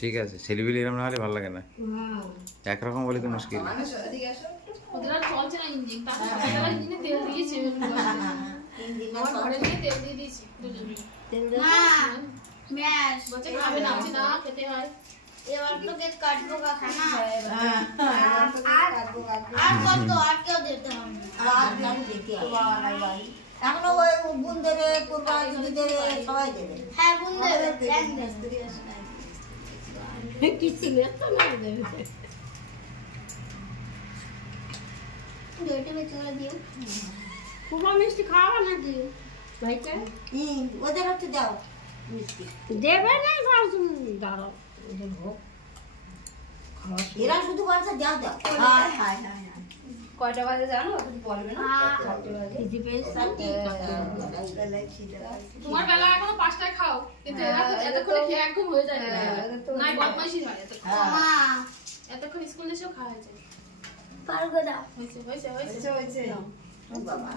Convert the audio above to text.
ঠিক আছে ছেলেপিলে এরকম না হলে ভালো লাগে না একরকম বলে তো মুশকিল এখনো ওই বোন দেবে কোরবা দিদি দেবে সবাই দেবে। হ্যাঁ বোন দেবে কিছু তো না দেবে দুটো বেচগুলো দিও কোরবা মিষ্টি খাওয়া না দিও ভাইকে ওদের একটু দাও মিষ্টি দেবে না দাঁড়াও ওদের হোক এরা শুধু বলছে দাও দাও হাই হাই হাই কয়টা বাজে জানো তুমি বলবে না 4টা বাজে দিদি পেছ তোমার বেলা এখনো 5টায় খাও কিন্তু এতক্ষণে খেয়ে একদম হয়ে যায় না বদমাইশি হয় এতক্ষণ স্কুল এসেও খাওয়া হয়ে যায় পারগো দাও হয়েছে বাবা